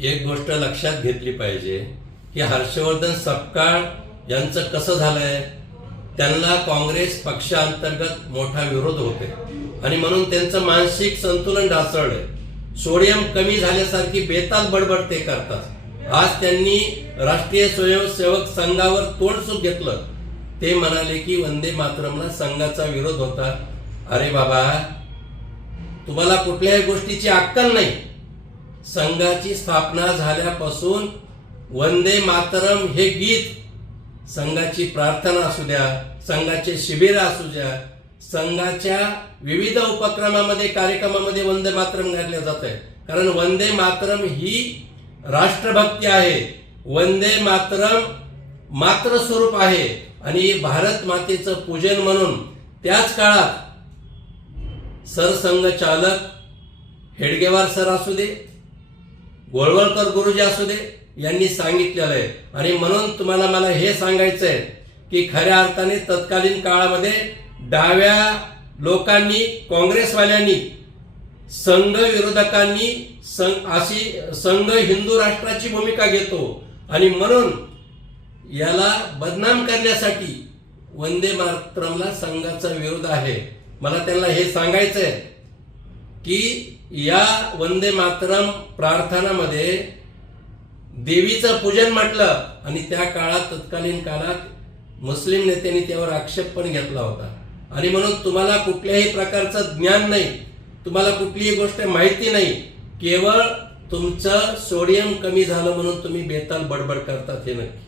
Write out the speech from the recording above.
एक गोष्ट लक्षात घेतली पाहिजे की हर्षवर्धन सपकाळ यांचं कसं झालंय? त्यांना काँग्रेस पक्षांतर्गत मोठा विरोध होते आणि म्हणून त्यांचं मानसिक संतुलन ढासळलंय. सोडियम कमी झाल्यासारखी बेताल बडबड ते करतात. आज त्यांनी राष्ट्रीय स्वयंसेवक संघावर तोडसूक घेतलं. ते म्हणाले की वंदे मातरमला संघाचा विरोध होता. अरे बाबा तुम्हाला कुठल्याही गोष्टीची अक्कल नाही. संघाची स्थापना झाल्यापासून वंदे मातरम हे गीत संघाची प्रार्थना असू द्या संघाचे शिबिर असू द्या संघाच्या विविध उपक्रमामध्ये कार्यक्रमामध्ये वंदे मातरम घातले जात आहे. कारण वंदे मातरम ही राष्ट्रभक्ती आहे. वंदे मातरम मात्र स्वरूप आहे. आणि भारत मातेचं पूजन म्हणून त्याच काळात सरसंघचालक हेडगेवार सर असू दे गोळवळकर गुरुजी असू दे यांनी सांगितलेलं आहे. आणि म्हणून तुम्हाला मला हे सांगायचं आहे की खऱ्या अर्थाने तत्कालीन काळामध्ये डाव्या लोकांनी काँग्रेसवाल्यांनी संघ विरोधकांनी सं- अशी संघ हिंदू राष्ट्राची भूमिका घेतो. आणि म्हणून याला बदनाम करण्यासाठी वंदे मातरमला संघाचा विरोध आहे. मला त्यांना हे सांगायचं आहे की या वंदे मातरम प्रार्थनामध्ये देवीचं पूजन म्हटलं आणि त्या काळात तत्कालीन काळात मुस्लिम नेत्यांनी त्यावर आक्षेप पण घेतला होता. आणि म्हणून तुम्हाला कुठल्याही प्रकारचं ज्ञान नाही तुम्हाला कुठलीही गोष्ट माहिती नाही केवळ तुमचं सोडियम कमी झालं म्हणून तुम्ही बेताल बडबड करतात हे नक्की.